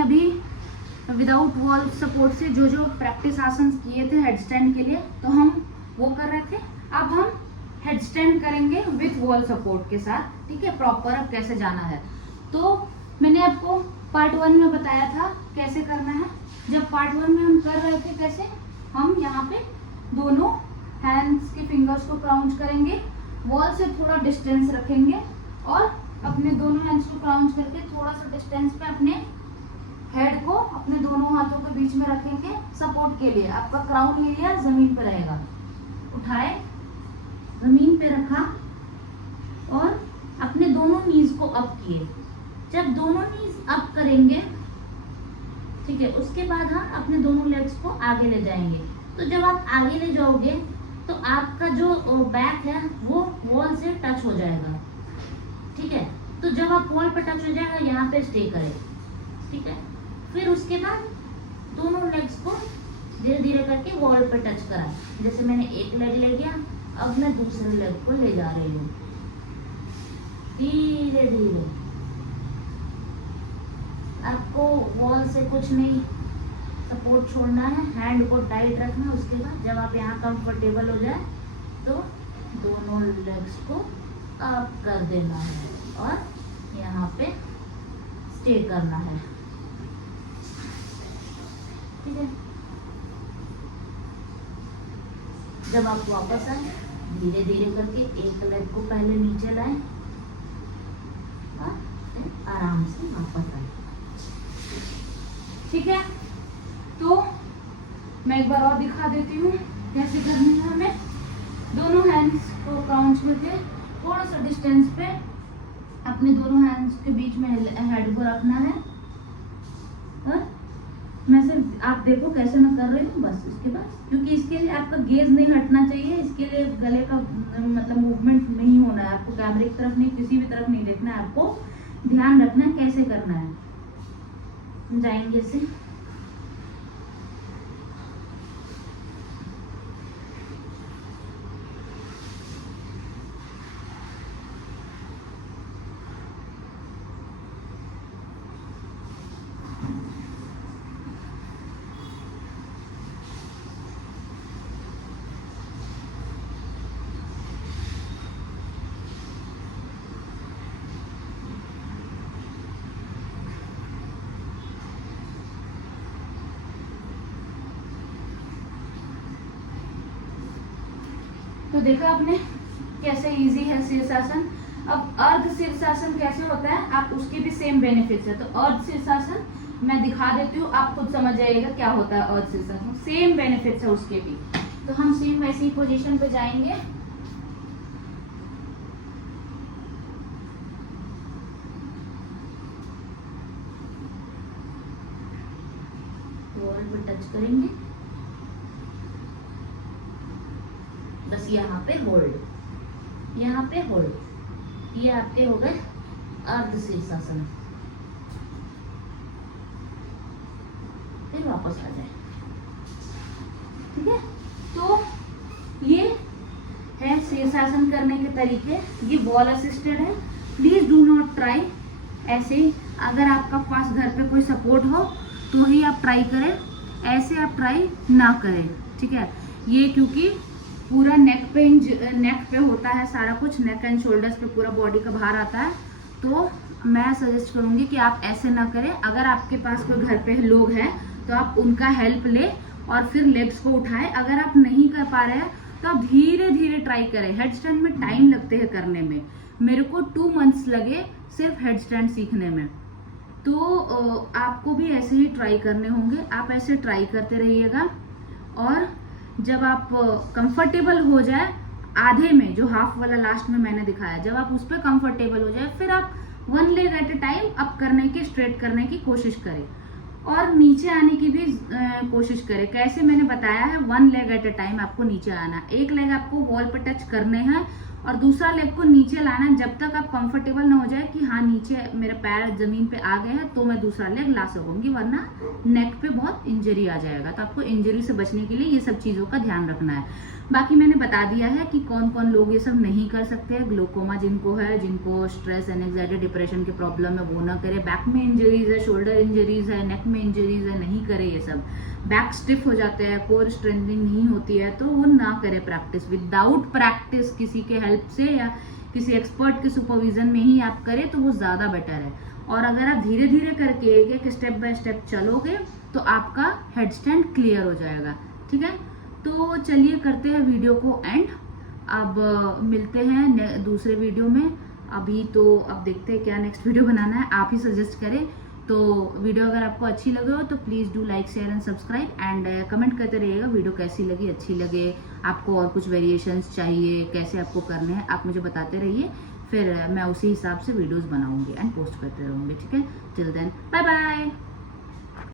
अभी without wall support से जो जो प्रैक्टिस आसन किए थे हेड स्टैंड के लिए, तो हम वो कर रहे थे। अब हम हेड स्टैंड करेंगे विथ वॉल सपोर्ट के साथ, ठीक है। प्रॉपर अब कैसे जाना है, तो मैंने आपको पार्ट 1 में बताया था कैसे करना है। जब पार्ट 1 में हम कर रहे थे कैसे, हम यहाँ पे दोनों हैंड्स के फिंगर्स को क्राउंच करेंगे, वॉल से थोड़ा डिस्टेंस रखेंगे और अपने दोनों हैंड्स को क्राउंच करके थोड़ा सा डिस्टेंस पे अपने हेड को अपने दोनों हाथों के बीच में रखेंगे सपोर्ट के लिए। आपका क्राउन एरिया जमीन पे रहेगा, उठाए जमीन पे रखा और अपने दोनों नीज को अप किए। जब दोनों नीज अप करेंगे, ठीक है, उसके बाद हम अपने दोनों लेग्स को आगे ले जाएंगे। तो जब आप आगे ले जाओगे तो आपका जो बैक है वो वॉल से टच हो जाएगा, ठीक है। तो जब आप वॉल पे टच हो जाएगा, यहाँ पे स्टे करें, ठीक है। फिर उसके बाद दोनों लेग्स को धीरे धीरे करके वॉल पे टच करा। जैसे मैंने एक लेग ले गया, अब मैं दूसरे लेग को ले जा रही हूँ धीरे धीरे। आपको वॉल से कुछ नहीं सपोर्ट छोड़ना है, हैंड को टाइट रखना। उसके बाद जब आप यहाँ कंफर्टेबल हो जाए तो दोनों लेग्स को अप कर देना है और यहाँ पे स्टे करना है, ठीक है। जब आप वापस आए, धीरे धीरे करके एक लेग को पहले नीचे लाएं और फिर आराम से वापस आए, ठीक है। तो मैं एक बार और दिखा देती हूँ कैसे करनी है हमें। दोनों हैंड्स को क्राउंच करके थोड़ा सा डिस्टेंस पे अपने दोनों हैंड्स के बीच में हेड को रखना है। और मैं सिर्फ आप देखो कैसे मैं कर रही हूँ बस। इसके बाद क्योंकि इसके लिए आपका गेज नहीं हटना चाहिए, इसके लिए गले का मतलब मूवमेंट नहीं होना है। आपको कैमरे की तरफ नहीं, किसी भी तरफ नहीं देखना है, आपको ध्यान रखना है कैसे करना है। समझाएंगे इसे। तो देखा आपने कैसे इजी है शीर्षासन। अब अर्ध शीर्षासन कैसे होता है, आप उसके भी सेम बेनिफिट्स है। तो अर्ध शीर्षासन मैं दिखा देती हूँ, आप खुद समझ जाइएगा क्या होता है अर्ध शीर्षासन। सेम बेनिफिट्स है उसके भी। तो हम सेम वैसी ही पोजीशन पे जाएंगे। वॉल पे टच करेंगे, बस यहाँ पे होल्ड, यहाँ पे होल्ड। ये आपके हो गए अर्ध शीर्षासन। फिर वापस आ जाए, ठीक है। तो ये है शीर्षासन करने के तरीके। ये वॉल असिस्टेड है। प्लीज डू नॉट ट्राई ऐसे। अगर आपका पास घर पे कोई सपोर्ट हो तो ही आप ट्राई करें, ऐसे आप ट्राई ना करें, ठीक है। ये क्योंकि पूरा नेक पे होता है सारा कुछ, नेक एंड शोल्डर्स पे पूरा बॉडी का भार आता है। तो मैं सजेस्ट करूंगी कि आप ऐसे ना करें। अगर आपके पास कोई घर पे लोग हैं तो आप उनका हेल्प ले और फिर लेग्स को उठाए। अगर आप नहीं कर पा रहे हैं तो आप धीरे धीरे ट्राई करें। हेड स्टैंड में टाइम लगते हैं करने में। मेरे को 2 मंथ्स लगे सिर्फ हेड स्टैंड सीखने में। तो आपको भी ऐसे ही ट्राई करने होंगे। आप ऐसे ट्राई करते रहिएगा और जब आप कंफर्टेबल हो जाए आधे में, जो हाफ वाला लास्ट में मैंने दिखाया, जब आप उस पर कंफर्टेबल हो जाए फिर आप 1 leg at A time up करने की, स्ट्रेट करने की कोशिश करें और नीचे आने की भी कोशिश करें। कैसे मैंने बताया है, 1 लेग एट ए टाइम आपको नीचे आना। एक लेग आपको वॉल पे टच करने हैं और दूसरा लेग को नीचे लाना है। जब तक आप कंफर्टेबल ना हो जाए कि हाँ नीचे मेरे पैर जमीन पे आ गए हैं तो मैं दूसरा लेग ला सकूंगी, वरना नेक पे बहुत इंजरी आ जाएगा। तो आपको इंजरी से बचने के लिए ये सब चीज़ों का ध्यान रखना है। बाकी मैंने बता दिया है कि कौन कौन लोग ये सब नहीं कर सकते हैं। ग्लोकोमा जिनको है, जिनको स्ट्रेस एंजाइटी डिप्रेशन की प्रॉब्लम है, वो ना करे। बैक में इंजरीज है, शोल्डर इंजरीज है, नेक में इंजरीज है, नहीं करे ये सब। बैक स्टिफ हो जाते हैं, कोर स्ट्रेंथनिंग नहीं होती है, तो वो ना करे प्रैक्टिस। विदाउट प्रैक्टिस किसी के हेल्प से या किसी एक्सपर्ट के सुपरविजन में ही आप करें तो वो ज़्यादा बेटर है। और अगर आप धीरे धीरे करके एक एक स्टेप बाय स्टेप चलोगे तो आपका हेड स्टैंड क्लियर हो जाएगा। ठीक है, तो चलिए करते हैं वीडियो को एंड। अब मिलते हैं दूसरे वीडियो में। अभी तो अब देखते हैं क्या नेक्स्ट वीडियो बनाना है, आप ही सजेस्ट करें। तो वीडियो अगर आपको अच्छी लगे हो तो please do like share and subscribe and comment करते रहिएगा वीडियो कैसी लगी, अच्छी लगे, आपको और कुछ वेरिएशंस चाहिए, कैसे आपको करने हैं, आप मुझे बताते रहिए। फिर मैं उसी हिसाब से वीडियोस बनाऊंगी एंड पोस्ट करते रहूँगी। ठीक है, टिल देन बाय बाय।